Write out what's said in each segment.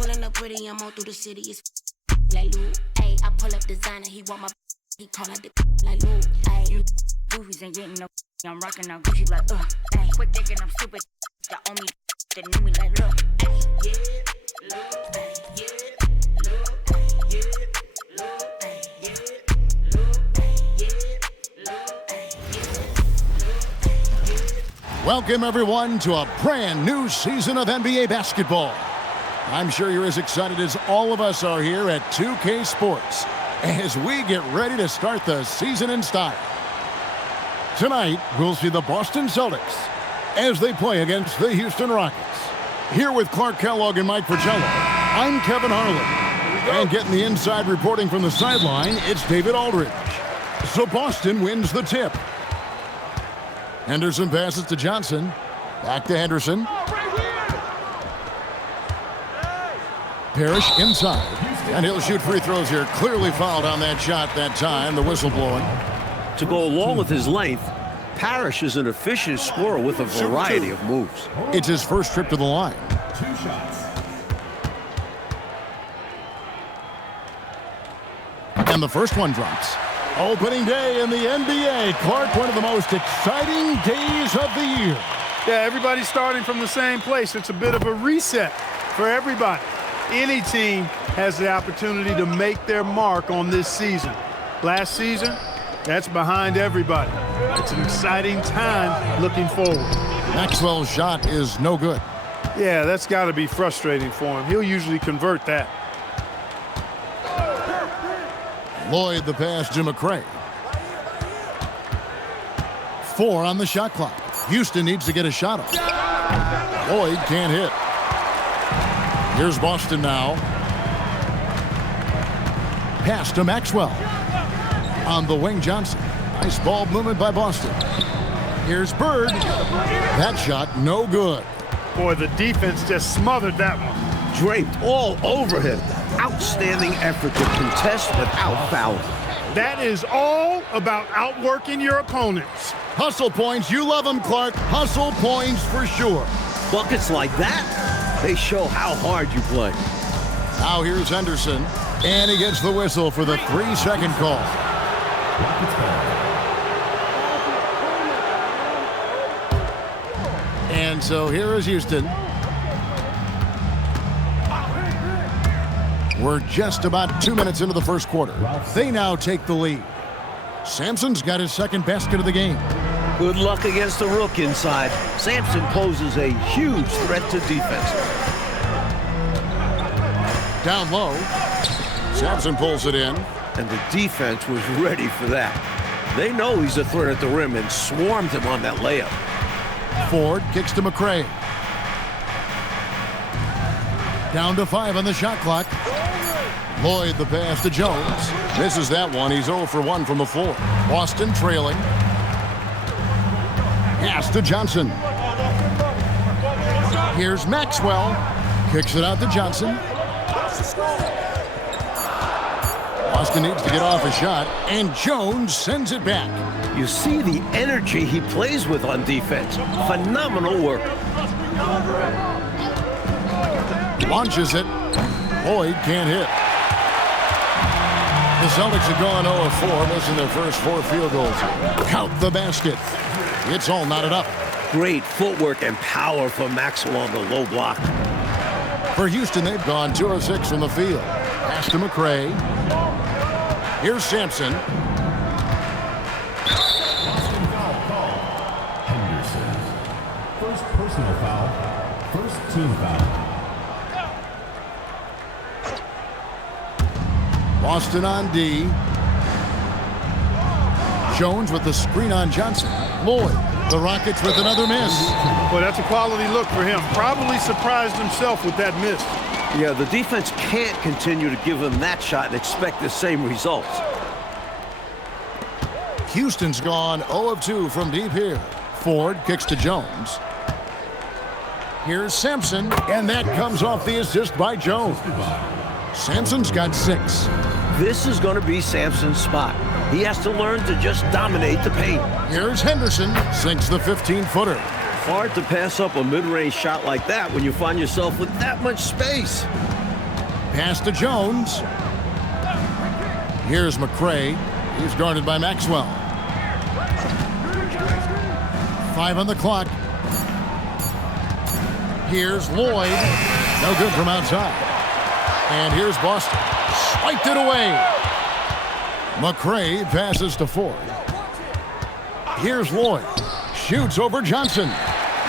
pulling up pretty, I'm all through the city. It's like Lou, ayy. I pull up designer, he want my. He call out the like Lou, ayy. You goofies ain't getting no. I'm rocking now Gucci like ayy. Quit thinking I'm stupid. Y'all owe me. They know me like look, ayy. Yeah, look, ayy. Yeah, look, ayy. Yeah, look, ayy. Yeah, look, ayy. Yeah, look, ayy. Yeah. Welcome, everyone, to a brand new season of NBA basketball. I'm sure you're as excited as all of us are here at 2K Sports as we get ready to start the season in style. Tonight, we'll see the Boston Celtics as they play against the Houston Rockets. Here with Clark Kellogg and Mike Fratello, I'm Kevin Harlan. And getting the inside reporting from the sideline, it's David Aldridge. So Boston wins the tip. Henderson passes to Johnson. Back to Henderson. Parrish inside. And he'll shoot free throws here. Clearly fouled on that shot that time. The whistle blowing. To go along with his length, Parrish is an efficient scorer with a variety of moves. It's his first trip to the line. 2 shots. And the first one drops. Opening day in the NBA. Clark, one of the most exciting days of the year. Yeah, everybody's starting from the same place. It's a bit of a reset for everybody. Any team has the opportunity to make their mark on this season. Last season, that's behind everybody. It's an exciting time looking forward. Maxwell's shot is no good. Yeah, that's got to be frustrating for him. He'll usually convert that. Lloyd the pass to McRae. 4 on the shot clock. Houston needs to get a shot off. Lloyd can't hit. Here's Boston now. Pass to Maxwell. On the wing, Johnson. Nice ball movement by Boston. Here's Bird. That shot, no good. Boy, the defense just smothered that one. Draped all over him. Outstanding effort to contest without fouling. That is all about outworking your opponents. Hustle points, you love them, Clark. Hustle points for sure. Buckets like that, they show how hard you play. Now here's Henderson, and he gets the whistle for the 3-second call. And so here is Houston. We're just about 2 minutes into the first quarter. They now take the lead. Sampson's got his second basket of the game. Good luck against the rook inside. Sampson poses a huge threat to defense. Down low. Sampson pulls it in. And the defense was ready for that. They know he's a threat at the rim and swarmed him on that layup. Ford kicks to McRae. Down to 5 on the shot clock. Lloyd the pass to Jones. Misses that one. He's 0 for 1 from the floor. Boston trailing. Pass to Johnson. Here's Maxwell. Kicks it out to Johnson. Boston needs to get off a shot, and Jones sends it back. You see the energy he plays with on defense. Phenomenal work. Launches it. Lloyd can't hit. The Celtics have gone 0-4, missing their first 4 field goals. Count the basket. It's all knotted up. Great footwork and power from Maxwell on the low block. For Houston, they've gone 2 of 6 from the field. Pass to McRae. Here's Sampson. Henderson. First personal foul. First team foul. Boston on D. Jones with the screen on Johnson. Lloyd, the Rockets with another miss. Well, that's a quality look for him. Probably surprised himself with that miss. Yeah, the defense can't continue to give him that shot and expect the same results. Houston's gone 0 of 2 from deep here. Ford kicks to Jones. Here's Sampson, and that comes off the assist by Jones. Sampson's got 6. This is going to be Sampson's spot. He has to learn to just dominate the paint. Here's Henderson, sinks the 15-footer. Hard to pass up a mid-range shot like that when you find yourself with that much space. Pass to Jones. Here's McCray. He's guarded by Maxwell. 5 on the clock. Here's Lloyd. No good from outside. And here's Boston. Swiped it away. McCray passes to Ford. Here's Lloyd. Shoots over Johnson.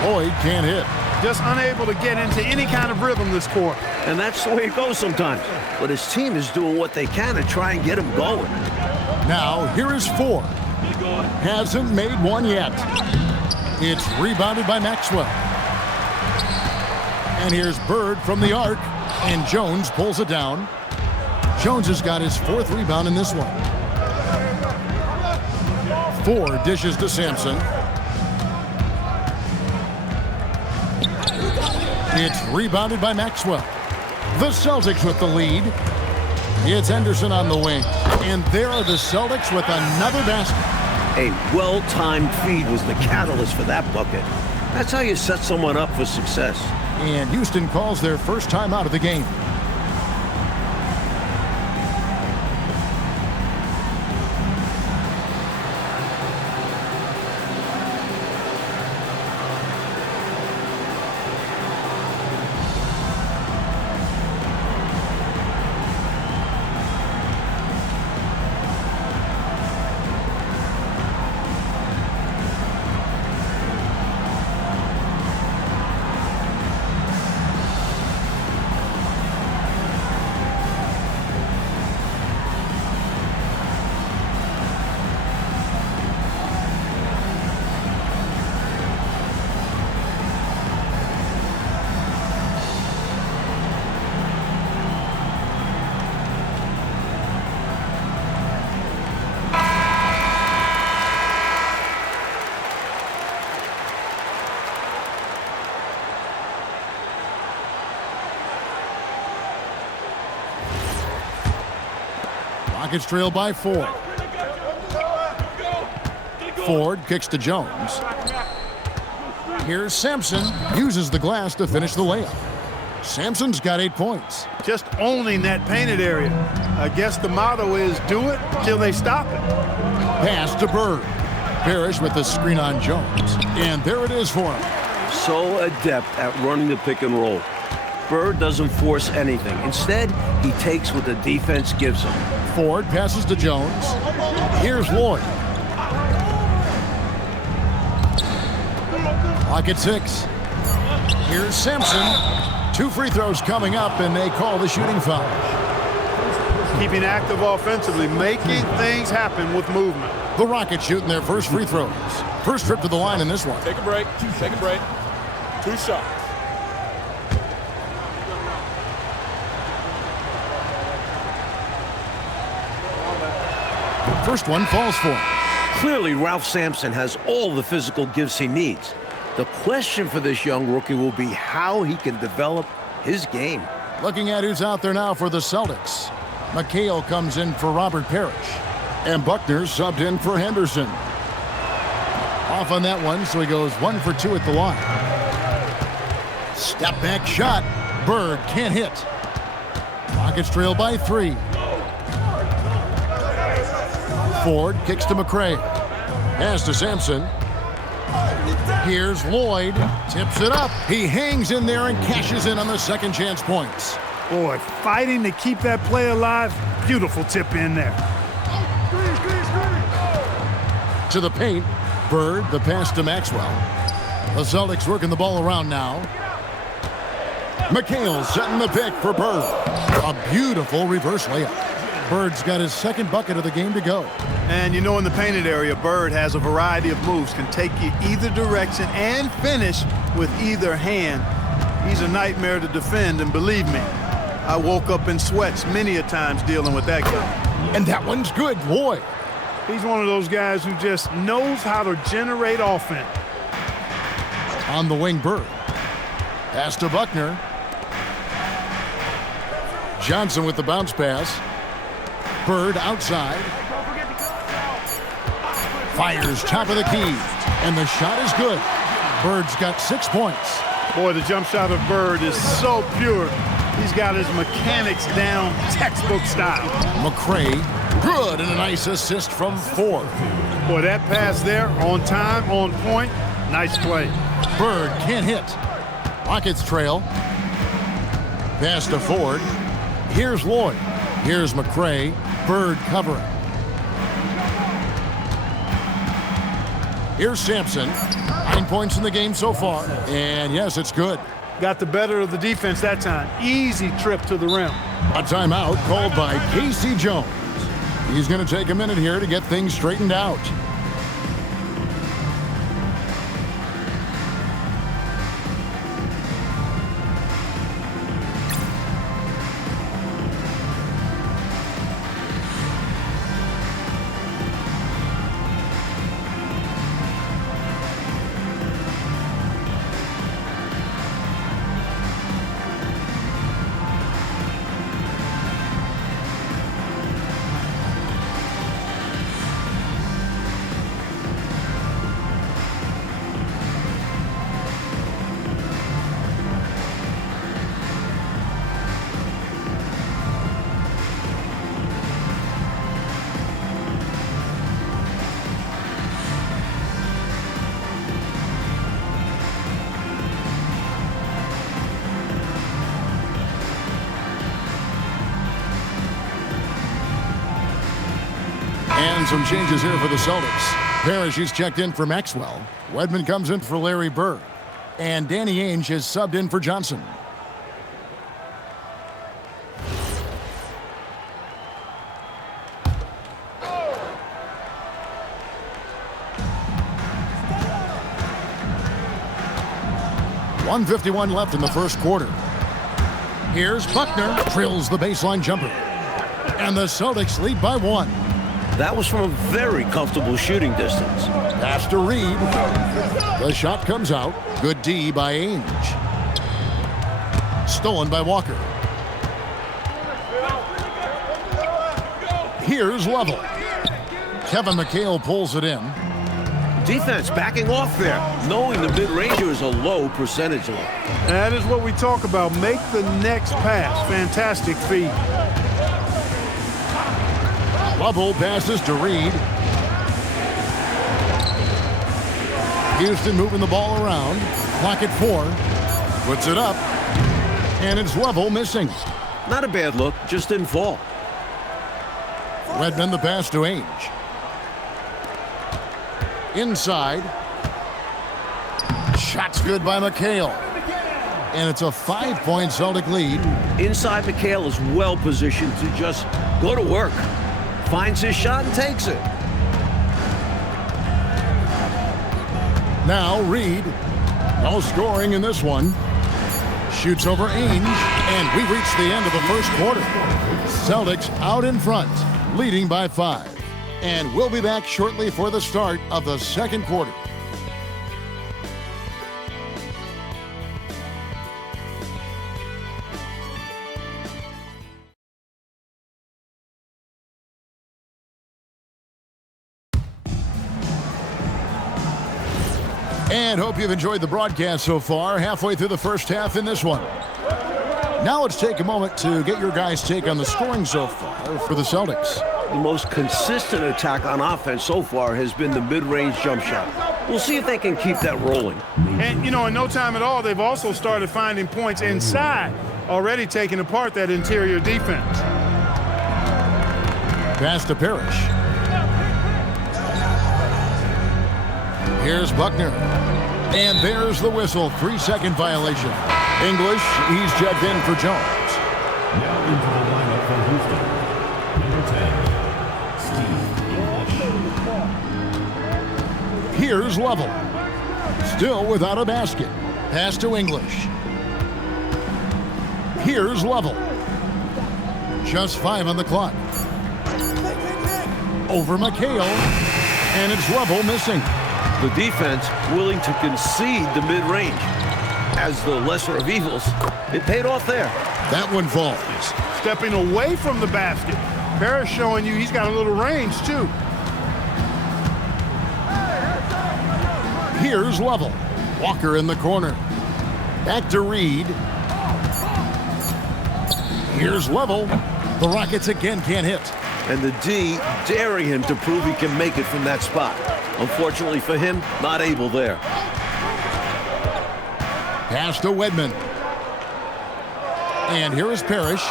Lloyd can't hit. Just unable to get into any kind of rhythm this quarter. And that's the way it goes sometimes. But his team is doing what they can to try and get him going. Now, here is Ford. Hasn't made one yet. It's rebounded by Maxwell. And here's Bird from the arc. And Jones pulls it down. Jones has got his 4th rebound in this one. Ford dishes to Sampson. It's rebounded by Maxwell. The Celtics with the lead. It's Henderson on the wing. And there are the Celtics with another basket. A well-timed feed was the catalyst for that bucket. That's how you set someone up for success. And Houston calls their first time out of the game. Rockets trail by 4. Ford kicks to Jones. Here's Sampson. Uses the glass to finish the layup. Sampson's got 8 points. Just owning that painted area. I guess the motto is do it till they stop it. Pass to Bird. Parrish with the screen on Jones. And there it is for him. So adept at running the pick and roll. Bird doesn't force anything. Instead, he takes what the defense gives him. Ford passes to Jones. Here's Lloyd. Clock at 6. Here's Sampson. 2 free throws coming up, and they call the shooting foul. Keeping active offensively, making things happen with movement. The Rockets shooting their first free throws. First trip to the line in this one. Take a break. Take a break. 2 shots. First one falls for him. Clearly, Ralph Sampson has all the physical gifts he needs. The question for this young rookie will be how he can develop his game. Looking at who's out there now for the Celtics. McHale comes in for Robert Parrish. And Buckner subbed in for Henderson. Off on that one, so he goes 1 for 2 at the line. Step back shot. Bird can't hit. Rockets trail by 3. Ford kicks to McCray. Pass to Sampson. Here's Lloyd. Tips it up. He hangs in there and cashes in on the second chance points. Boy, fighting to keep that play alive. Beautiful tip in there. To the paint. Bird, the pass to Maxwell. The Celtics working the ball around now. McHale setting the pick for Bird. A beautiful reverse layup. Bird's got his second bucket of the game to go. And you know, in the painted area, Bird has a variety of moves, can take you either direction and finish with either hand. He's a nightmare to defend, and believe me, I woke up in sweats many a times dealing with that guy. And that one's good, Lloyd. He's one of those guys who just knows how to generate offense. On the wing, Bird. Pass to Buckner. Johnson with the bounce pass. Bird outside. Fires top of the key. And the shot is good. Bird's got 6 points. Boy, the jump shot of Bird is so pure. He's got his mechanics down textbook style. McCray, good, and a nice assist from Ford. Boy, that pass there, on time, on point, nice play. Bird can't hit. Rockets trail. Pass to Ford. Here's Lloyd. Here's McCray. Bird covering. Here's Sampson. 9 points in the game so far. And yes, it's good. Got the better of the defense that time. Easy trip to the rim. A timeout called by Casey Jones. He's going to take a minute here to get things straightened out. And some changes here for the Celtics. Parrish is checked in for Maxwell. Wedman comes in for Larry Bird. And Danny Ainge is subbed in for Johnson. .151 left in the first quarter. Here's Buckner. Drills the baseline jumper. And the Celtics lead by 1. That was from a very comfortable shooting distance. Pass to Reed. The shot comes out. Good D by Ainge. Stolen by Walker. Here's Lovell. Kevin McHale pulls it in. Defense backing off there, knowing the mid-ranger is a low percentage level. That is what we talk about. Make the next pass. Fantastic feed. Lovell passes to Reed. Houston moving the ball around. Clock at 4. Puts it up. And it's Lovell missing. Not a bad look, just didn't fall. Redmond the pass to Ainge. Inside. Shot's good by McHale. And it's a 5-point Celtic lead. Inside, McHale is well positioned to just go to work. Finds his shot and takes it. Now Reed. No scoring in this one. Shoots over Ainge. And we reach the end of the first quarter. Celtics out in front, leading by 5. And we'll be back shortly for the start of the second quarter. And hope you've enjoyed the broadcast so far. Halfway through the first half in this one. Now let's take a moment to get your guys' take on the scoring so far for the Celtics. The most consistent attack on offense so far has been the mid-range jump shot. We'll see if they can keep that rolling. And, you know, in no time at all, they've also started finding points inside, already taking apart that interior defense. Pass to Parrish. Here's Buckner. And there's the whistle. 3-second violation. English, he's checked in for Jones. Now into the lineup for Houston. Number 10, Steve English. Here's Lovell. Still without a basket. Pass to English. Here's Lovell. Just 5 on the clock. Over McHale. And it's Lovell missing. The defense willing to concede the mid-range. As the lesser of evils, it paid off there. That one falls. Stepping away from the basket. Parrish showing you he's got a little range, too. Here's Lovell. Walker in the corner. Back to Reed. Here's level. The Rockets again can't hit. And the D daring him to prove he can make it from that spot. Unfortunately for him, not able there. Pass to Wedman. And here is Parrish.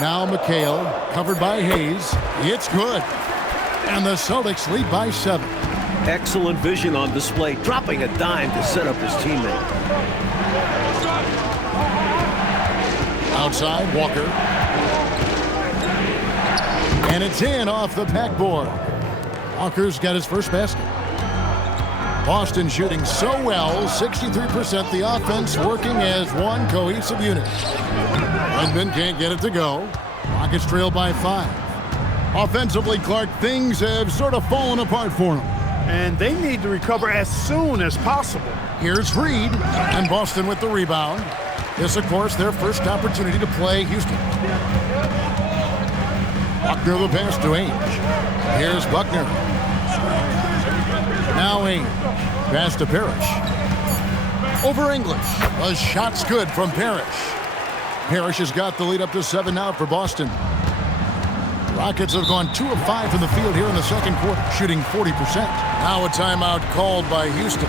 Now McHale, covered by Hayes. It's good. And the Celtics lead by 7. Excellent vision on display, dropping a dime to set up his teammate. Outside, Walker. And it's in off the backboard. Walker's got his first basket. Boston shooting so well, 63%. The offense working as one cohesive unit. Redmond can't get it to go. Rockets trail by 5. Offensively, Clark, things have sort of fallen apart for them. And they need to recover as soon as possible. Here's Reed, and Boston with the rebound. This, of course, their first opportunity to play Houston. Buckner the pass to Ainge. Here's Buckner. Now Ainge. Pass to Parrish. Over English. A shot's good from Parrish. Parrish has got the lead up to 7 now for Boston. Rockets have gone 2 of 5 from the field here in the second quarter, shooting 40%. Now a timeout called by Houston.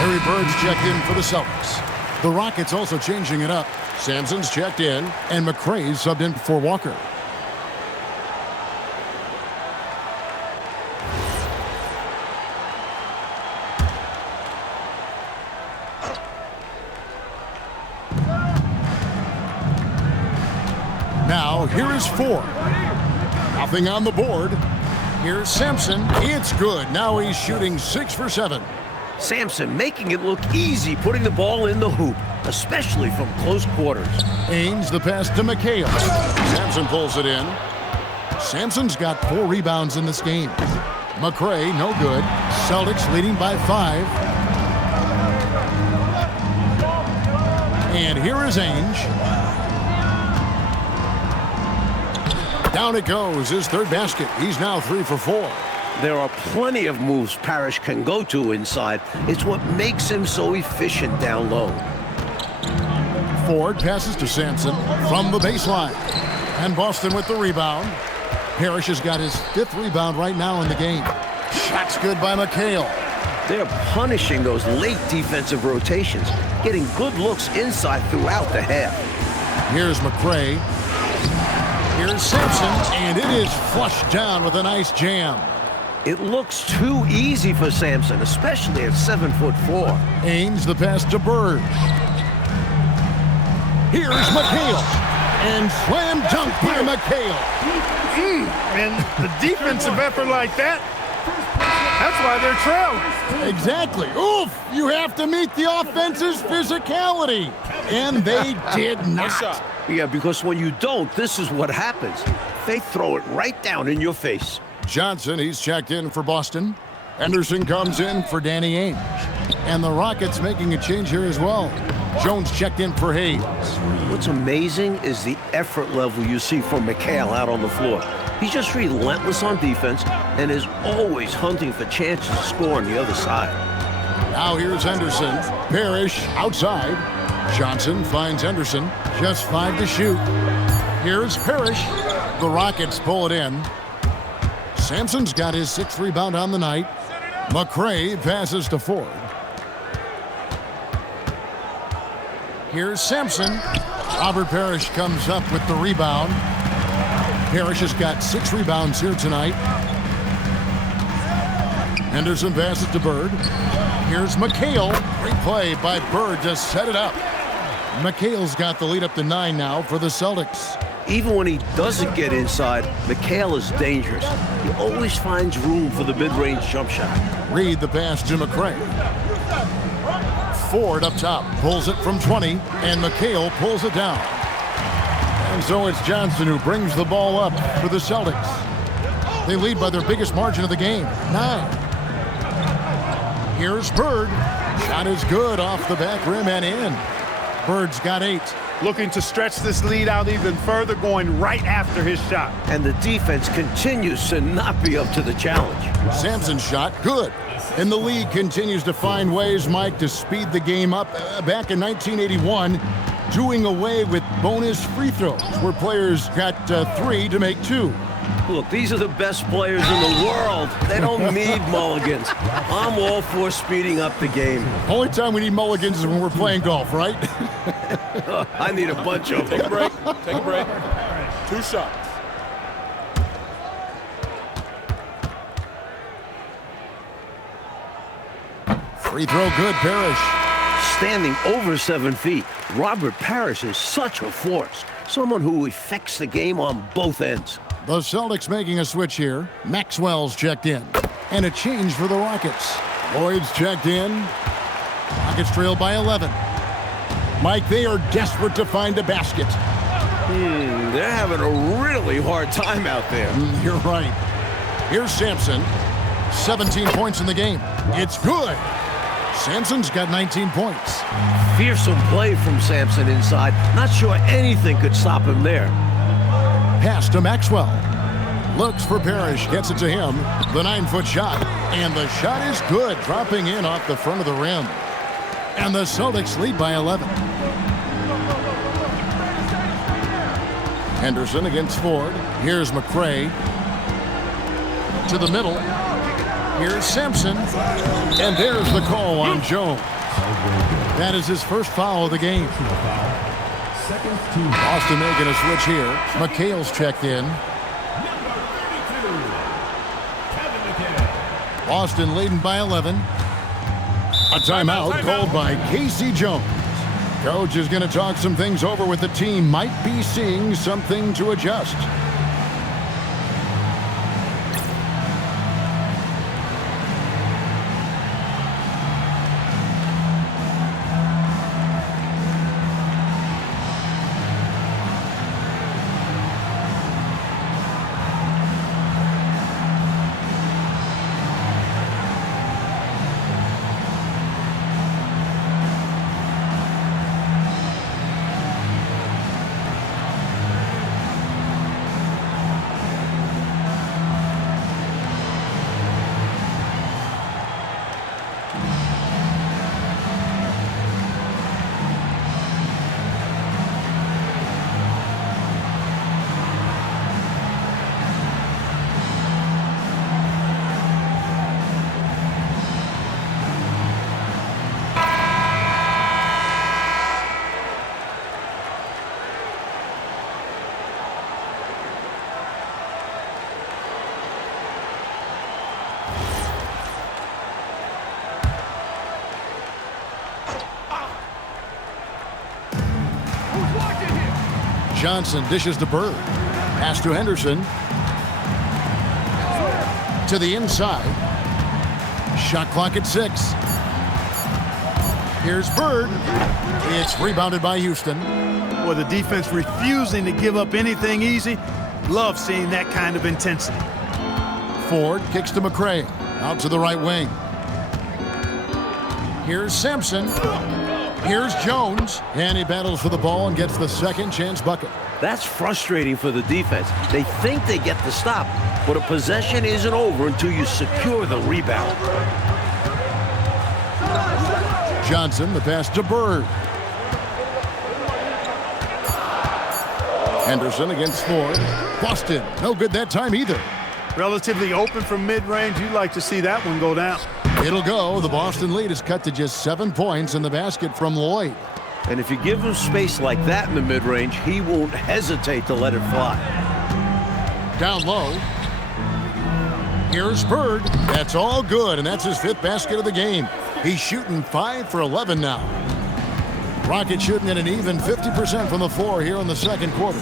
Harry Bird's checked in for the Celtics. The Rockets also changing it up. Sampson's checked in, and McRae's subbed in for Walker. Now, here is 4. Nothing on the board. Here's Sampson. It's good. Now he's shooting 6 for 7. Sampson making it look easy, putting the ball in the hoop, especially from close quarters. Ainge the pass to McHale. Sampson pulls it in. Sampson's got 4 rebounds in this game. McRae, no good. Celtics leading by 5. And here is Ainge. Down it goes, his 3rd basket. He's now 3 for 4. There are plenty of moves Parrish can go to inside. It's what makes him so efficient down low. Ford passes to Sampson from the baseline. And Boston with the rebound. Parrish has got his 5th rebound right now in the game. Shot's good by McHale. They're punishing those late defensive rotations, getting good looks inside throughout the half. Here's McRae. Here's Sampson, and it is flushed down with a nice jam. It looks too easy for Sampson, especially at 7'4". Ainge the pass to Bird. Here's McHale. And slam dunk by McHale. And the defensive effort like that, that's why they're trailing. Exactly. Oof! You have to meet the offense's physicality. And they did not. Yeah, because when you don't, this is what happens. They throw it right down in your face. Johnson, he's checked in for Boston. Henderson comes in for Danny Ainge. And the Rockets making a change here as well. Jones checked in for Hayes. What's amazing is the effort level you see from McHale out on the floor. He's just relentless on defense and is always hunting for chances to score on the other side. Now here's Henderson. Parrish outside. Johnson finds Henderson. Just 5 to shoot. Here's Parrish. The Rockets pull it in. Sampson's got his 6th rebound on the night. McRae passes to Ford. Here's Sampson. Robert Parrish comes up with the rebound. Parrish has got 6 rebounds here tonight. Henderson passes to Bird. Here's McHale. Great play by Bird to set it up. McHale's got the lead up to 9 now for the Celtics. Even when he doesn't get inside, McHale is dangerous. He always finds room for the mid-range jump shot. Reed the pass to McCray. Ford up top, pulls it from 20, and McHale pulls it down. And so it's Johnson who brings the ball up for the Celtics. They lead by their biggest margin of the game, 9. Here's Bird. Shot is good off the back rim and in. Bird's got 8. Looking to stretch this lead out even further, going right after his shot. And the defense continues to not be up to the challenge. Sampson's shot, good. And the league continues to find ways, Mike, to speed the game up. Back in 1981, doing away with bonus free throws, where players got 3 to make 2. Look, these are the best players in the world. They don't need mulligans. I'm all for speeding up the game. Only time we need mulligans is when we're playing golf, right? I need a bunch of them. Take a break. Take a break. 2 shots. Free throw good, Parrish. Standing over 7 feet, Robert Parrish is such a force. Someone who affects the game on both ends. The Celtics making a switch here. Maxwell's checked in. And a change for the Rockets. Lloyd's checked in. Rockets trail by 11. Mike, they are desperate to find a basket. They're having a really hard time out there. You're right. Here's Sampson. 17 points in the game. It's good. Sampson's got 19 points. Fearsome play from Sampson inside. Not sure anything could stop him there. Pass to Maxwell. Looks for Parrish. Gets it to him. The 9-foot shot. And the shot is good. Dropping in off the front of the rim. And the Celtics lead by 11. Henderson against Ford. Here's McCray. To the middle. Here's Sampson. And there's the call on Jones. That is his first foul of the game. Boston making a switch here. McHale's checked in. Boston leading by 11. A timeout called by Casey Jones. Coach is going to talk some things over with the team. Might be seeing something to adjust. Johnson dishes to Bird. Pass to Henderson. To the inside. Shot clock at 6. Here's Bird. It's rebounded by Houston. Well, the defense refusing to give up anything easy. Love seeing that kind of intensity. Ford kicks to McCray. Out to the right wing. Here's Sampson. Here's Jones. And he battles for the ball and gets the second chance bucket. That's frustrating for the defense. They think they get the stop, but a possession isn't over until you secure the rebound. Johnson, the pass to Bird. Henderson against Ford. Boston, no good that time either. Relatively open from mid-range. You'd like to see that one go down. It'll go. The Boston lead is cut to just 7 points in the basket from Lloyd. And if you give him space like that in the mid-range, he won't hesitate to let it fly. Down low. Here's Bird. That's all good, and that's his 5th basket of the game. He's shooting 5 for 11 now. Rockets shooting at an even 50% from the floor here in the second quarter.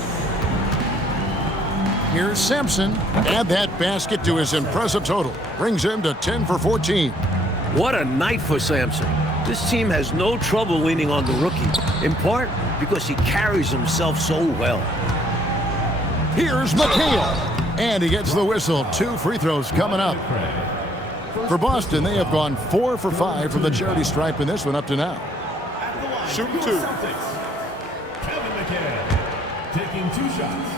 Here's Sampson. Add that basket to his impressive total. Brings him to 10 for 14. What a night for Sampson. This team has no trouble leaning on the rookie, in part because he carries himself so well. Here's McHale. And he gets the whistle. 2 free throws coming up. For Boston, they have gone 4 for 5 from the charity stripe in this one up to now. Shooting 2. Kevin McHale taking 2 shots.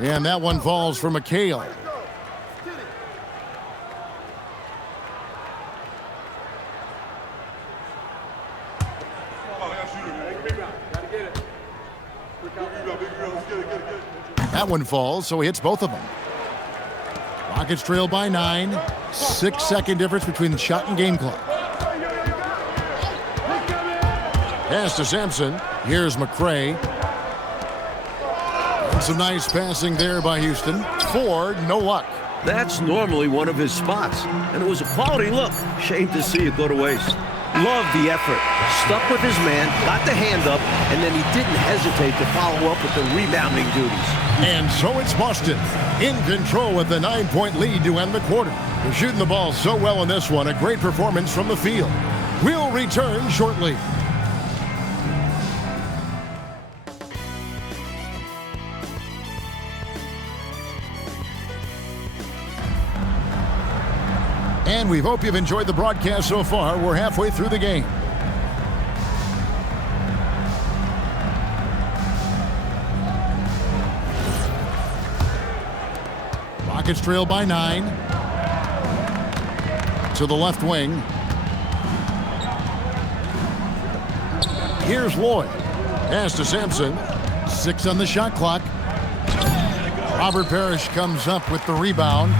And that one falls for McHale. That one falls, so he hits both of them. Rockets trail by 9. 6-second difference between the shot and game clock. Pass to Sampson. Here's McCray. And some nice passing there by Houston. Ford, no luck. That's normally one of his spots, and it was a quality look. Shame to see it go to waste. Love the effort. Stuck with his man, got the hand up, and then he didn't hesitate to follow up with the rebounding duties. And so it's Boston in control with the 9-point lead to end the quarter. They're shooting the ball so well in this one. A great performance from the field. We'll return shortly. And we hope you've enjoyed the broadcast so far. We're halfway through the game. Rockets trail by 9. To the left wing. Here's Lloyd. Pass to Sampson. 6 on the shot clock. Robert Parrish comes up with the rebound.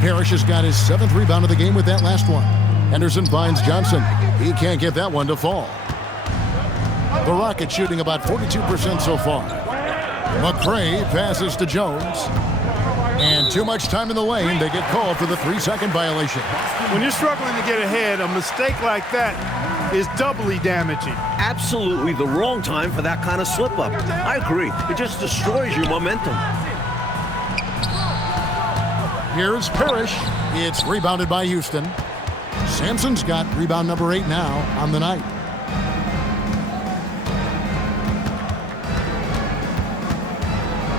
Parrish has got his 7th rebound of the game with that last one. Henderson finds Johnson. He can't get that one to fall. The Rockets shooting about 42% so far. McCray passes to Jones. And too much time in the lane. They get called for the 3-second violation. When you're struggling to get ahead, a mistake like that is doubly damaging. Absolutely the wrong time for that kind of slip-up. I agree. It just destroys your momentum. Here's Parrish. It's rebounded by Houston. Sampson's got rebound number 8 now on the night.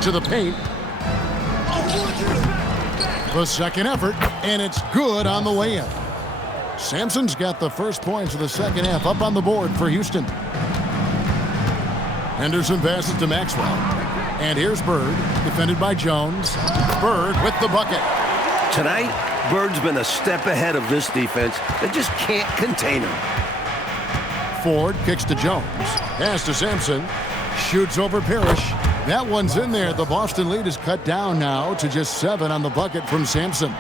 To the paint. The second effort, and it's good on the way-in. Sampson's got the first points of the second half up on the board for Houston. Henderson passes to Maxwell. And here's Bird, defended by Jones. Bird with the bucket. Tonight, Bird's been a step ahead of this defense. They just can't contain him. Ford kicks to Jones. Pass to Sampson. Shoots over Parrish. That one's in there. The Boston lead is cut down now to just 7 on the bucket from Sampson.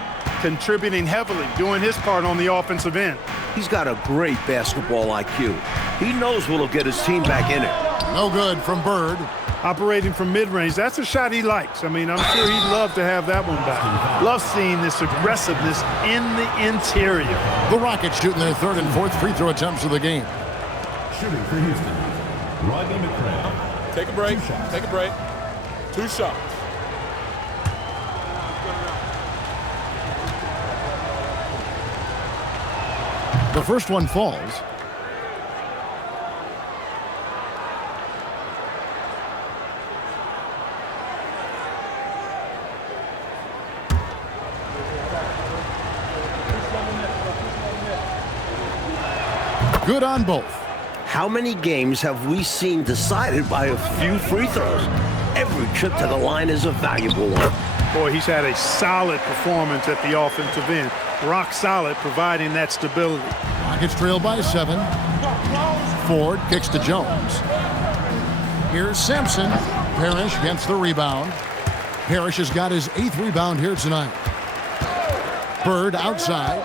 Contributing heavily, doing his part on the offensive end. He's got a great basketball IQ. He knows what'll get his team back in it. No good from Bird. Operating from mid-range, that's a shot he likes. I mean, I'm sure he'd love to have that one back. Love seeing this aggressiveness in the interior. The Rockets shooting their 3rd and 4th free throw attempts of the game. Shooting for Houston, Rodney McCray. Take a break. Take a break. 2 shots. The first one falls. Good on both. How many games have we seen decided by a few free throws? Every trip to the line is a valuable one. Boy, he's had a solid performance at the offensive end. Rock solid, providing that stability. Rockets trail by 7. Ford kicks to Jones. Here's Sampson. Parrish gets the rebound. Parrish has got his 8th rebound here tonight. Bird outside.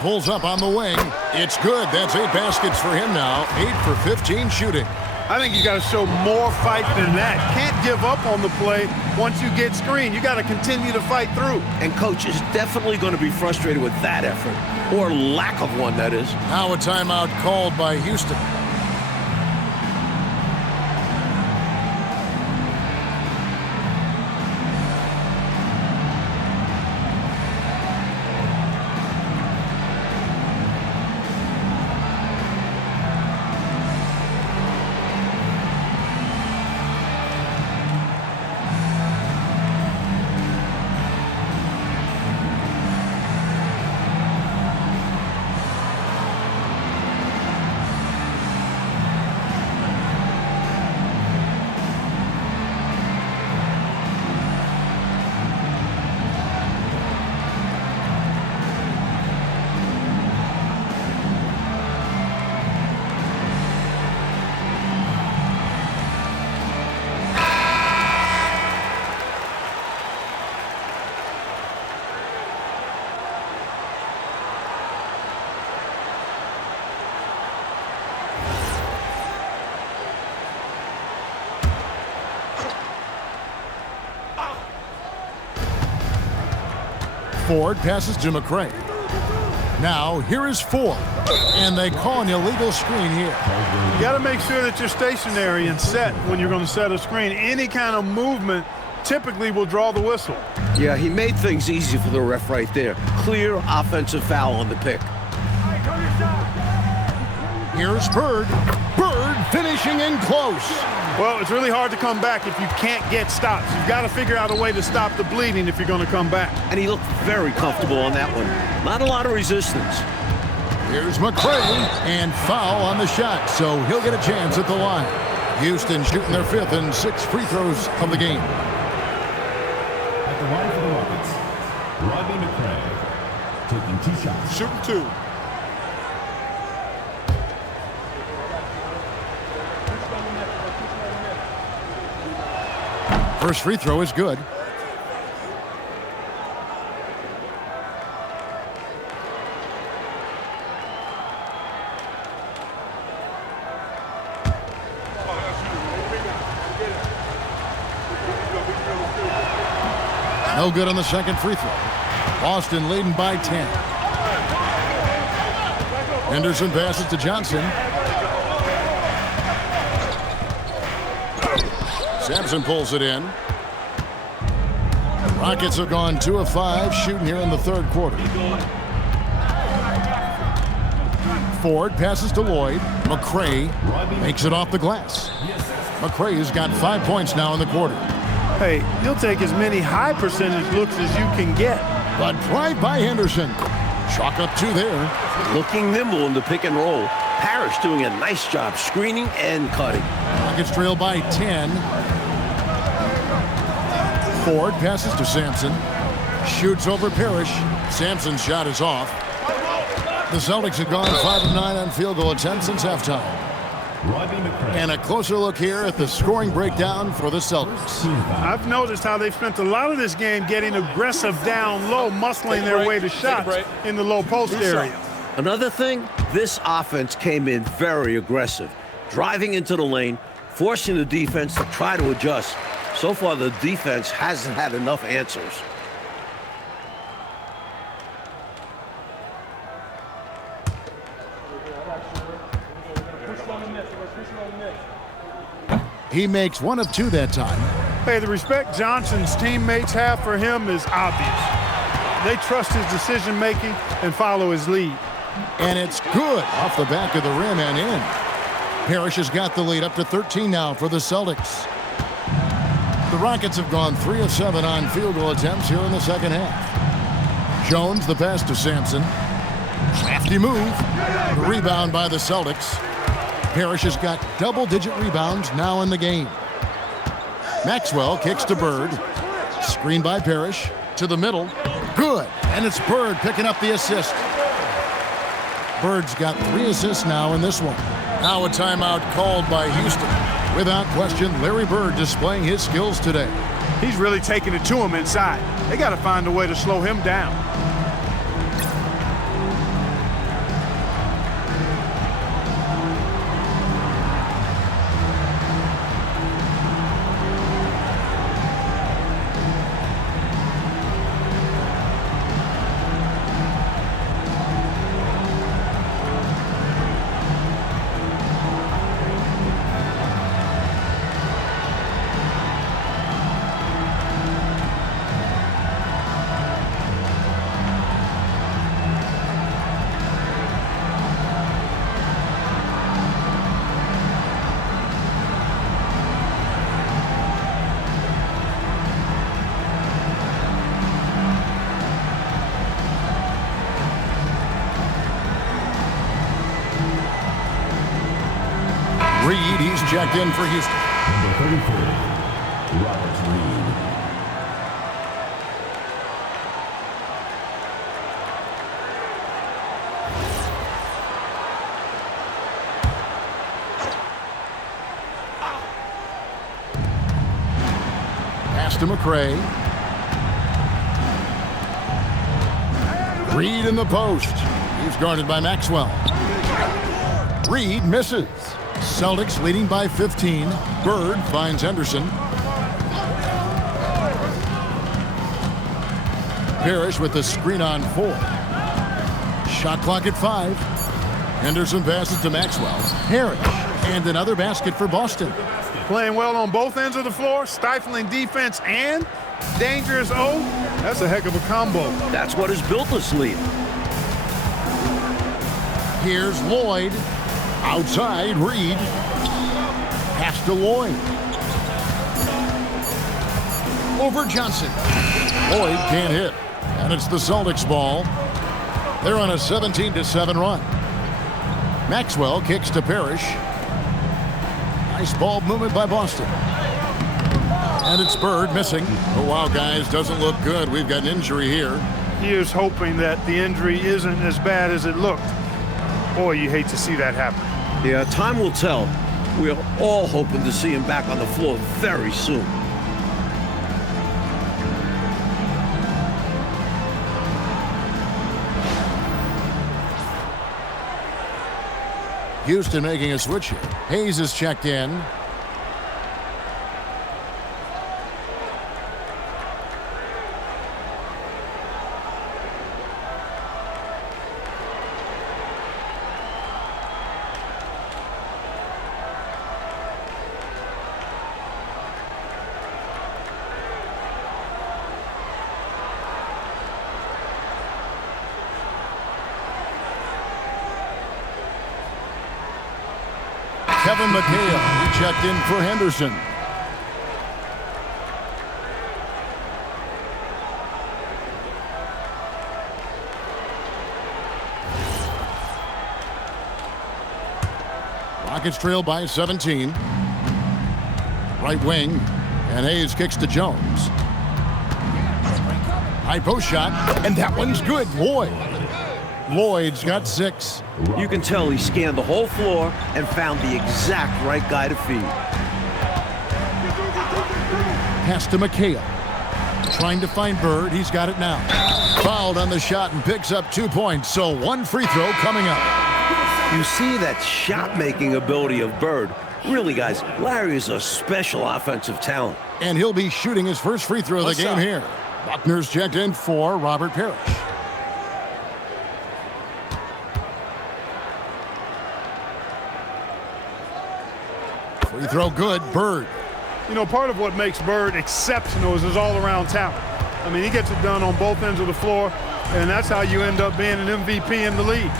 Pulls up on the wing. It's good. That's 8 baskets for him now. 8 for 15 shooting. I think you got to show more fight than that. Can't give up on the play once you get screened. You got to continue to fight through. And coach is definitely going to be frustrated with that effort, or lack of one, that is. Now a timeout called by Houston. Ford passes to McCray. Now, here is Ford. And they call an illegal screen here. You got to make sure that you're stationary and set when you're going to set a screen. Any kind of movement typically will draw the whistle. Yeah, he made things easy for the ref right there. Clear offensive foul on the pick. Here's Bird. Bird finishing in close. Well, it's really hard to come back if you can't get stops. You've got to figure out a way to stop the bleeding if you're going to come back. And he looked very comfortable on that one. Not a lot of resistance. Here's McCray, and foul on the shot, so he'll get a chance at the line. Houston shooting their 5th and 6th free throws of the game. At the line for the Rockets, Rodney McCray, taking 2 shots. Shooting 2. First free throw is good. No good on the second free throw. Boston leading by 10. Henderson passes to Johnson. Sampson pulls it in. Rockets have gone 2 of 5 shooting here in the 3rd quarter. Ford passes to Lloyd. McCray makes it off the glass. McCray has got 5 points now in the quarter. Hey, he'll take as many high percentage looks as you can get. But drive by Henderson. Chalk up 2 there. Looking nimble in the pick and roll. Parrish doing a nice job screening and cutting. Rockets trail by 10. Ford passes to Sampson. Shoots over Parrish. Sampson's shot is off. The Celtics have gone 5 of 9 on field goal attempts since halftime. And a closer look here at the scoring breakdown for the Celtics. I've noticed how they've spent a lot of this game getting aggressive down low, muscling their way to shots in the low post area. Another thing, this offense came in very aggressive, driving into the lane, forcing the defense to try to adjust. So far, the defense hasn't had enough answers. He makes 1 of 2 that time. Hey, the respect Johnson's teammates have for him is obvious. They trust his decision-making and follow his lead. And it's good off the back of the rim and in. Parrish has got the lead up to 13 now for the Celtics. The Rockets have gone 3 of 7 on field goal attempts here in the second half. Jones, the pass to Sampson. Crafty move. The rebound by the Celtics. Parrish has got double-digit rebounds now in the game. Maxwell kicks to Bird. Screen by Parrish. To the middle. Good. And it's Bird picking up the assist. Bird's got 3 assists now in this one. Now a timeout called by Houston. Without question, Larry Bird displaying his skills today. He's really taking it to him inside. They got to find a way to slow him down. checked in for Houston. Number 33, Robert Reed. Pass to McCray. Reed in the post. He's guarded by Maxwell. Reed misses. Celtics leading by 15. Bird finds Henderson. Parrish with the screen on 4. Shot clock at 5. Henderson passes to Maxwell. Parrish. And another basket for Boston. Playing well on both ends of the floor, stifling defense and dangerous O. That's a heck of a combo. That's what has built this lead. Here's Lloyd. Outside, Reed. Pass to Lloyd. Over Johnson. Lloyd can't hit. And it's the Celtics ball. They're on a 17-7 run. Maxwell kicks to Parrish. Nice ball movement by Boston. And it's Bird missing. Oh, wow, guys, doesn't look good. We've got an injury here. Here's hoping that the injury isn't as bad as it looked. Boy, you hate to see that happen. Yeah, time will tell. We're all hoping to see him back on the floor very soon. Houston making a switch here. Hayes is checked in. Kevin McHale checked in for Henderson. Rockets trail by 17. Right wing, and Hayes kicks to Jones. High post shot, and that one's good. Lloyd's got 6. You can tell he scanned the whole floor and found the exact right guy to feed. Pass to McHale. Trying to find Bird. He's got it now. Fouled on the shot and picks up 2 points. So 1 free throw coming up. You see that shot-making ability of Bird. Really, guys, Larry is a special offensive talent. And he'll be shooting his first free throw of the game here. Buckner's checked in for Robert Parrish. Free throw good. Bird. You know, part of what makes Bird exceptional is his all-around talent. I mean, he gets it done on both ends of the floor, and that's how you end up being an MVP in the league.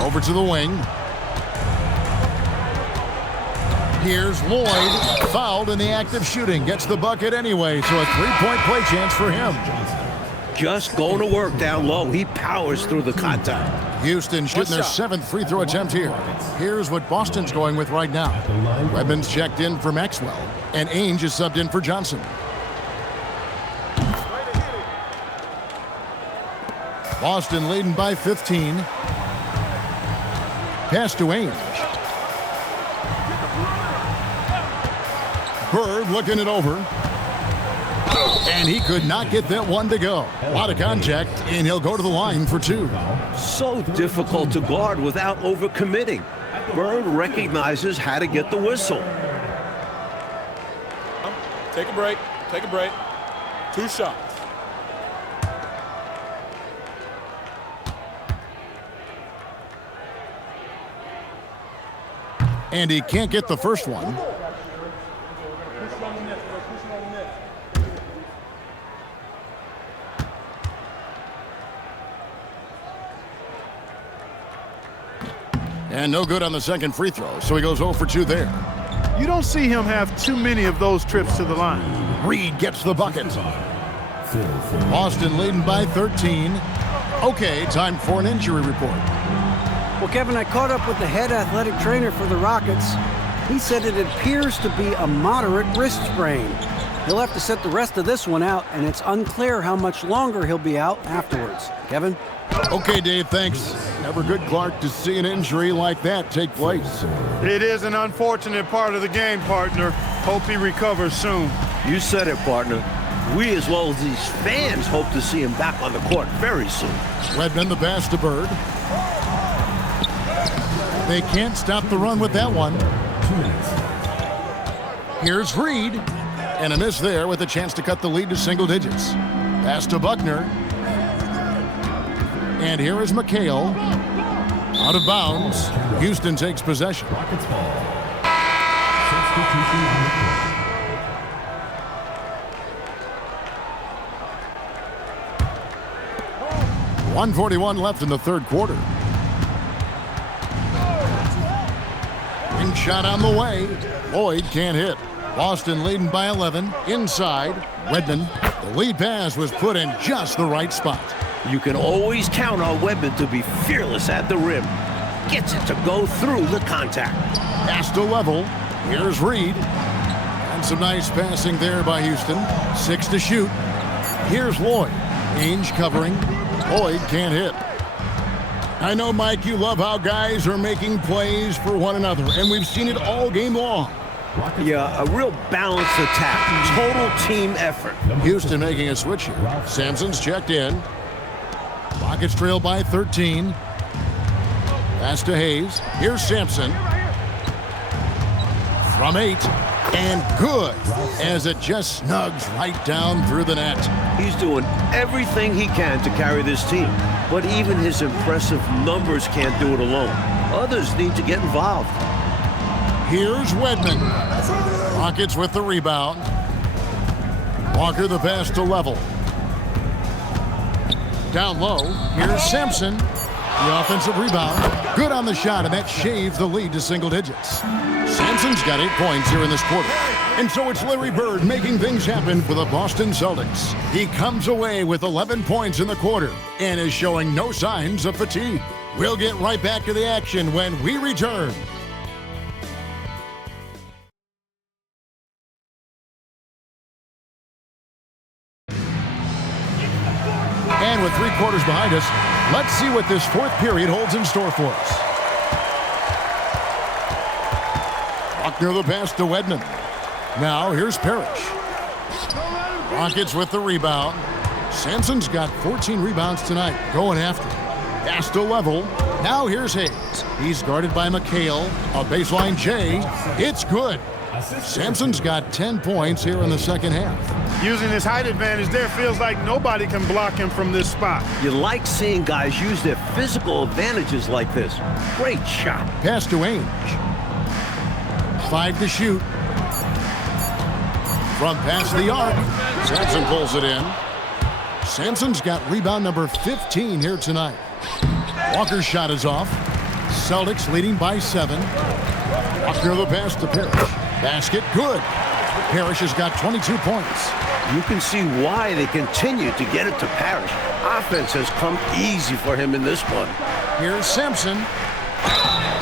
Over to the wing. Here's Lloyd. Fouled in the act of shooting. Gets the bucket anyway, so a 3-point play chance for him. Just going to work down low. He powers through the contact. Houston shooting their 7th free throw attempt here. Here's what Boston's going with right now. Redmond's checked in for Maxwell, and Ainge is subbed in for Johnson. Boston leading by 15. Pass to Ainge. Bird looking it over. And he could not get that one to go. A lot of contact, and he'll go to the line for 2. So difficult to guard without overcommitting. Bird recognizes how to get the whistle. Take a break. Take a break. 2 shots. And he can't get the first one. And no good on the second free throw, so he goes 0 for 2 there. You don't see him have too many of those trips to the line. Reed gets the bucket. Boston leading by 13. Okay, time for an injury report. Well, Kevin, I caught up with the head athletic trainer for the Rockets. He said it appears to be a moderate wrist sprain. He'll have to sit the rest of this one out, and it's unclear how much longer he'll be out afterwards. Kevin? Okay, Dave, thanks. Never good, Clark, to see an injury like that take place. It is an unfortunate part of the game, partner. Hope he recovers soon. You said it, partner. We, as well as these fans, hope to see him back on the court very soon. Redmond the pass to Bird. They can't stop the run with that one. 2 minutes. Here's Reed. And a miss there with a chance to cut the lead to single digits. Pass to Buckner. And here is McHale. Out of bounds. Houston takes possession. Rockets ball. 6:52 on the clock. .141 left in the third quarter. Ring shot on the way. Lloyd can't hit. Boston leading by 11. Inside. Redmond. The lead pass was put in just the right spot. You can always count on Webber to be fearless at the rim. Gets it to go through the contact. Pass to level. Here's Reed. And some nice passing there by Houston. 6 to shoot. Here's Lloyd. Ainge covering. Lloyd can't hit. I know, Mike, you love how guys are making plays for one another, and we've seen it all game long. Yeah, a real balanced attack. Total team effort. Houston making a switch here. Sampson's checked in. Rockets trail by 13. Pass to Hayes. Here's Sampson. From 8. And good, as it just snugs right down through the net. He's doing everything he can to carry this team, but even his impressive numbers can't do it alone. Others need to get involved. Here's Wedman. Rockets with the rebound. Walker the pass to level. Down low, here's Sampson. The offensive rebound. Good on the shot, and that shaves the lead to single digits. Sampson's got 8 points here in this quarter. And so it's Larry Bird making things happen for the Boston Celtics. He comes away with 11 points in the quarter and is showing no signs of fatigue. We'll get right back to the action when we return. And with 3 quarters behind us, let's see what this fourth period holds in store for us. Buckner the pass to Wedman. Now here's Parrish. Rockets with the rebound. Sampson's got 14 rebounds tonight, going after. Pass to level. Now here's Hayes. He's guarded by McHale. A baseline J. It's good. Sampson's got 10 points here in the second half. Using his height advantage there, feels like nobody can block him from this spot. You like seeing guys use their physical advantages like this. Great shot. Pass to Ainge. 5 to shoot. From past the arc. Sampson pulls it in. Sampson's got rebound number 15 here tonight. Walker's shot is off. Celtics leading by 7. Buckner the pass to Parrish. Basket good. Parrish has got 22 points. You can see why they continue to get it to Parrish. Offense has come easy for him in this one. Here's Sampson.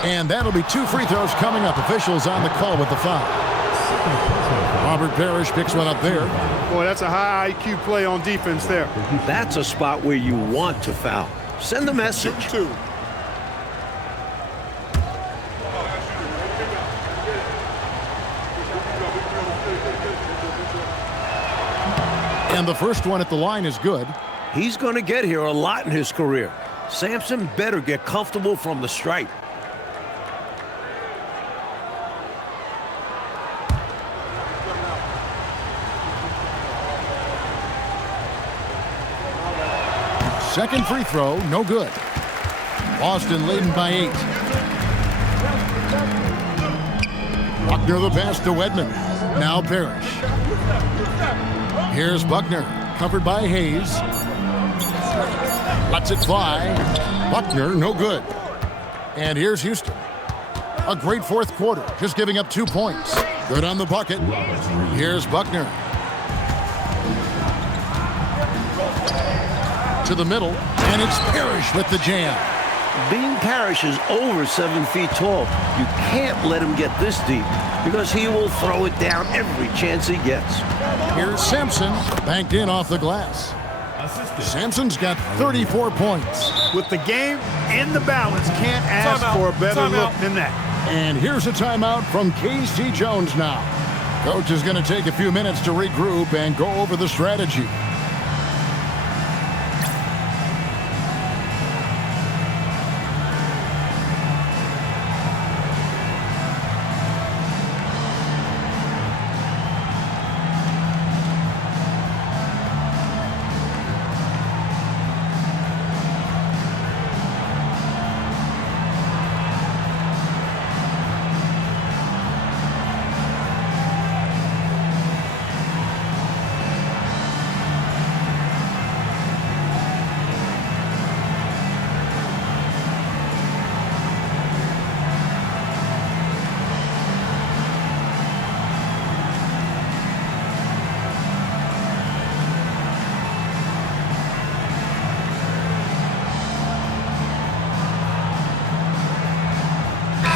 And that'll be 2 free throws coming up. Officials on the call with the foul. Robert Parrish picks one up there. Boy, that's a high IQ play on defense there. That's a spot where you want to foul. Send the message. 2. And the first one at the line is good. He's going to get here a lot in his career. Sampson better get comfortable from the stripe. Second free throw, no good. Boston leading by 8. Buckner the pass to Wedman. Now Parrish. Here's Buckner, covered by Hayes. Lets it fly. Buckner, no good. And here's Houston. A great fourth quarter, just giving up 2 points. Good on the bucket. Here's Buckner. To the middle, and it's Parrish with the jam. Being Parrish is over 7 feet tall. You can't let him get this deep because he will throw it down every chance he gets. Here's Sampson, banked in off the glass. Sampson's got 34 points. With the game in the balance, can't ask for a better look than that. And here's a timeout from Casey Jones now. Coach is going to take a few minutes to regroup and go over the strategy.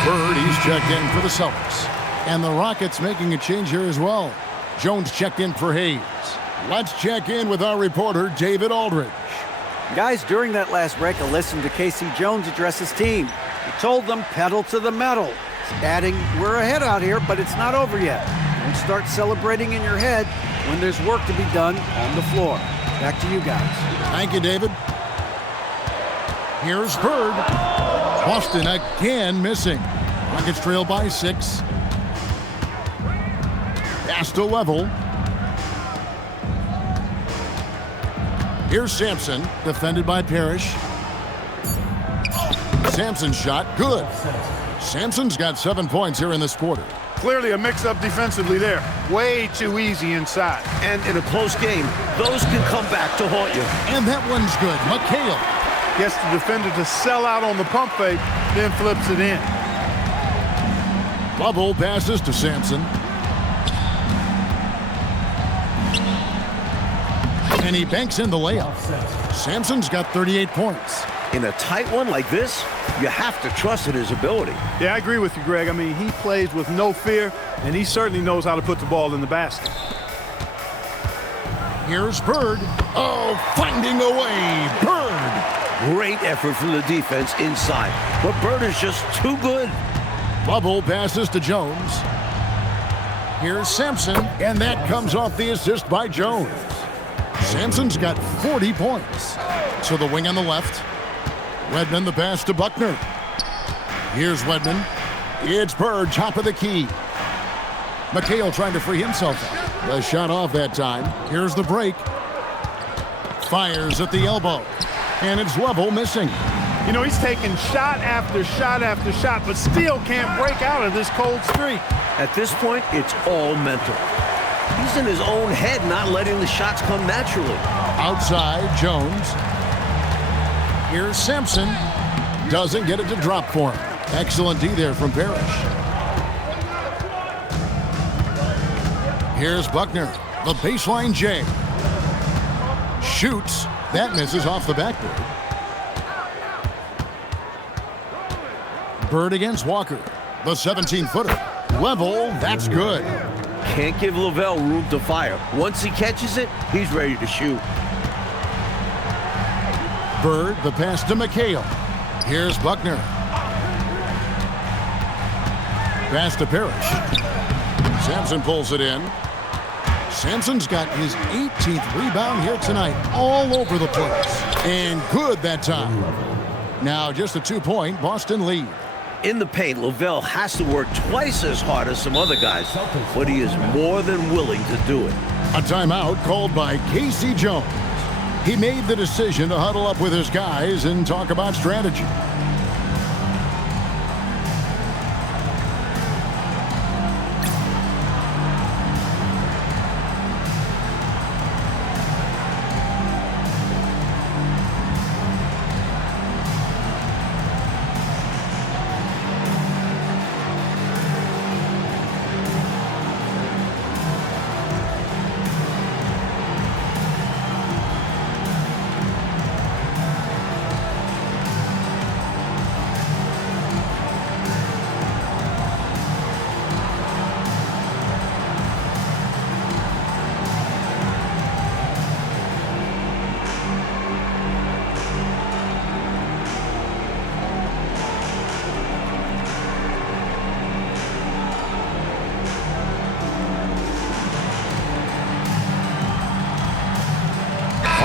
Bird, he's checked in for the Celtics. And the Rockets making a change here as well. Jones checked in for Hayes. Let's check in with our reporter, David Aldridge. Guys, during that last break, I listened to Casey Jones address his team. He told them pedal to the metal, adding, we're ahead out here, but it's not over yet. Don't start celebrating in your head when there's work to be done on the floor. Back to you guys. Thank you, David. Here's Bird. Boston again missing. Rockets trail by 6. Pass to level. Here's Sampson, defended by Parrish. Sampson's shot, good. Sampson's got 7 points here in this quarter. Clearly a mix-up defensively there. Way too easy inside. And in a close game, those can come back to haunt you. And that one's good. McHale Gets the defender to sell out on the pump fake, then flips it in. Bubble passes to Sampson. And he banks in the layup. Sampson's got 38 points. In a tight one like this, you have to trust in his ability. Yeah, I agree with you, Greg. I mean, he plays with no fear, and he certainly knows how to put the ball in the basket. Here's Bird. Oh, finding a way. Bird. Great effort from the defense inside, but Bird is just too good. Bubble passes to Jones. Here's Sampson, and that comes off the assist by Jones. Sampson's got 40 points. To the wing on the left. Wedman the pass to Buckner. Here's Wedman. It's Bird, top of the key. McHale trying to free himself up. The shot off that time. Here's the break. Fires at the elbow. And it's level missing. You know, he's taking shot after shot after shot, but still can't break out of this cold streak. At this point, it's all mental. He's in his own head, not letting the shots come naturally. Outside, Jones. Here's Sampson. Doesn't get it to drop for him. Excellent D there from Parrish. Here's Buckner. The baseline J. Shoots. That misses off the backboard. Bird against Walker. The 17-footer. Level, that's good. Can't give Lavelle room to fire. Once he catches it, he's ready to shoot. Bird, the pass to McHale. Here's Buckner. Pass to Parrish. Sampson pulls it in. Sampson's got his 18th rebound here tonight, all over the place. And good that time. Now just a 2-point Boston lead. In the paint, Lavelle has to work twice as hard as some other guys, but he is more than willing to do it. A timeout called by Casey Jones. He made the decision to huddle up with his guys and talk about strategy.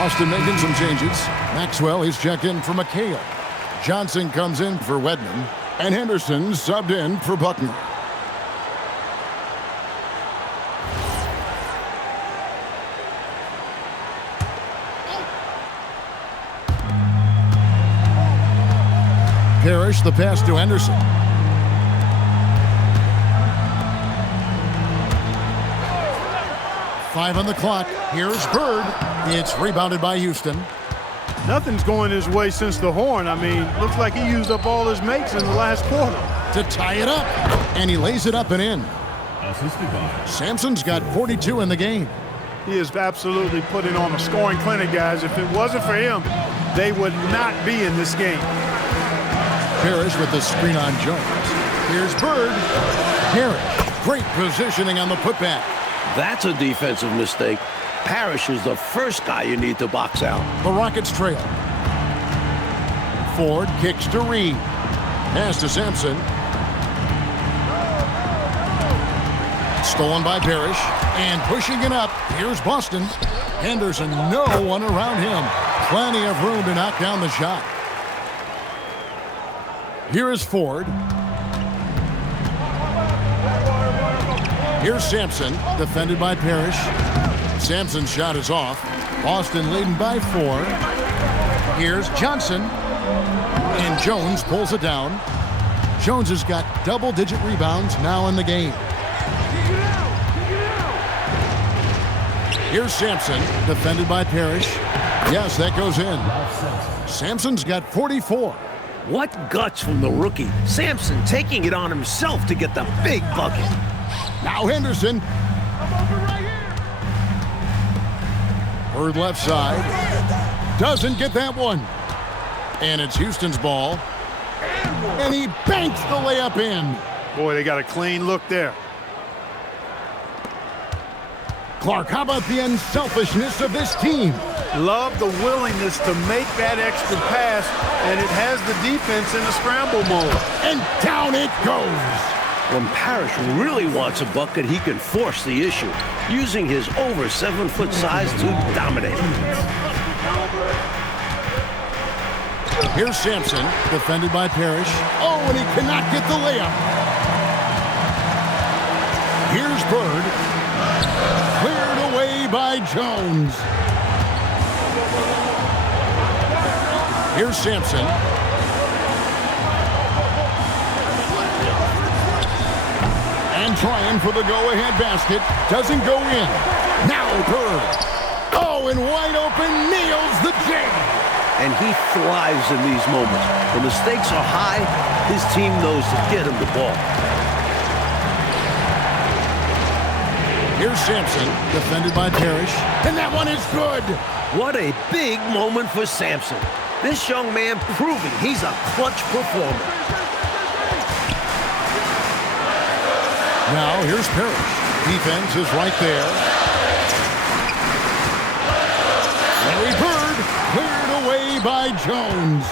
Boston making some changes. Maxwell is checked in for McHale. Johnson comes in for Wedman. And Henderson subbed in for Buckner. Parrish the pass to Henderson. Five on the clock. Here's Bird. It's rebounded by Houston. Nothing's going his way since the horn. I mean, looks like he used up all his makes in the last quarter. To tie it up. And he lays it up and in. Sampson's got 42 in the game. He is absolutely putting on a scoring clinic, guys. If it wasn't for him, they would not be in this game. Parrish with the screen on Jones. Here's Bird. Parrish. Great positioning on the putback. That's a defensive mistake. Parrish is the first guy you need to box out. The Rockets trail. Ford kicks to Reed. Pass to Sampson. Stolen by Parrish. And pushing it up. Here's Boston. Henderson, no one around him. Plenty of room to knock down the shot. Here is Ford. Here's Sampson, defended by Parrish. Sampson's shot is off. Boston leading by 4. Here's Johnson. And Jones pulls it down. Jones has got double-digit rebounds now in the game. Here's Sampson, defended by Parrish. Yes, that goes in. Sampson's got 44. What guts from the rookie. Sampson taking it on himself to get the big bucket. Now Henderson. Bird left side. Doesn't get that one. And it's Houston's ball. And he banks the layup in. Boy, they got a clean look there. Clark, how about the unselfishness of this team? Love the willingness to make that extra pass, and it has the defense in a scramble mode. And down it goes. When Parrish really wants a bucket, he can force the issue, using his over 7-foot size to dominate. Here's Sampson, defended by Parrish. Oh, and he cannot get the layup. Here's Bird. Cleared away by Jones. Here's Sampson. And trying for the go-ahead basket. Doesn't go in. Now Bird. Oh, and wide open, nails the jam. And he thrives in these moments. When the stakes are high, his team knows to get him the ball. Here's Sampson, defended by Parrish. And that one is good. What a big moment for Sampson. This young man proving he's a clutch performer. Now here's Parrish. Defense is right there. Larry Bird cleared away by Jones.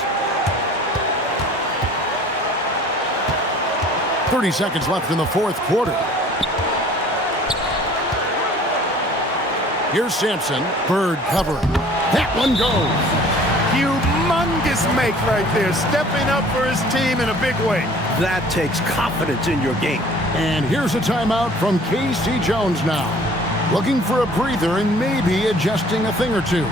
30 seconds left in the fourth quarter. Here's Sampson. Bird covering. That one goes. Humongous make right there, stepping up for his team in a big way. That takes confidence in your game. And here's a timeout from K.C. Jones now. Looking for a breather and maybe adjusting a thing or two.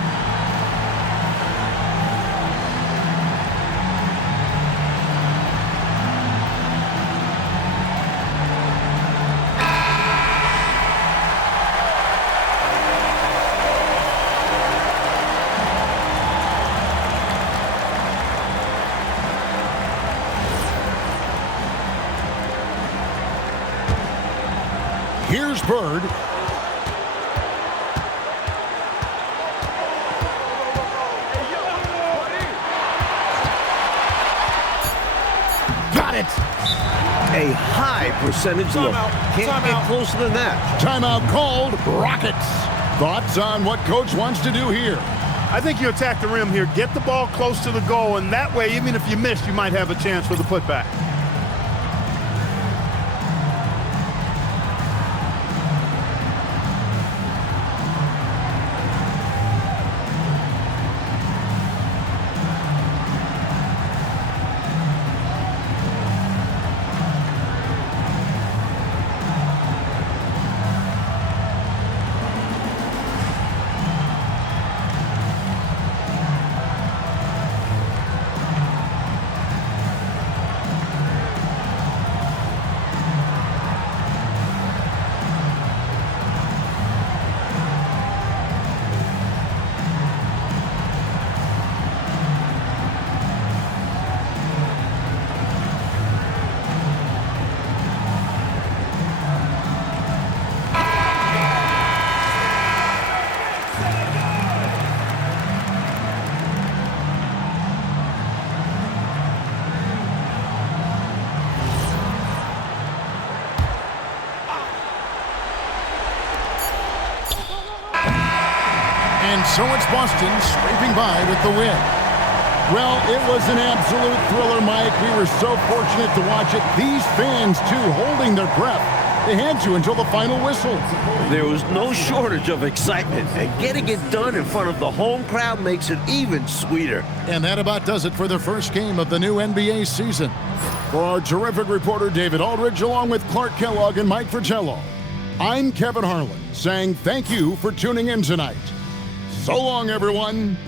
Here's Bird. Got it. A high percentage look. Can't get closer than that. Timeout called. Rockets. Thoughts on what coach wants to do here? I think you attack the rim here, get the ball close to the goal, and that way, even if you miss, you might have a chance for the putback. And so it's Boston scraping by with the win. Well, it was an absolute thriller, Mike. We were so fortunate to watch it. These fans, too, holding their breath. They had to until the final whistle. There was no shortage of excitement, and getting it done in front of the home crowd makes it even sweeter. And that about does it for the first game of the new NBA season. For our terrific reporter, David Aldridge, along with Clark Kellogg and Mike Fratello, I'm Kevin Harlan, saying thank you for tuning in tonight. So long, everyone.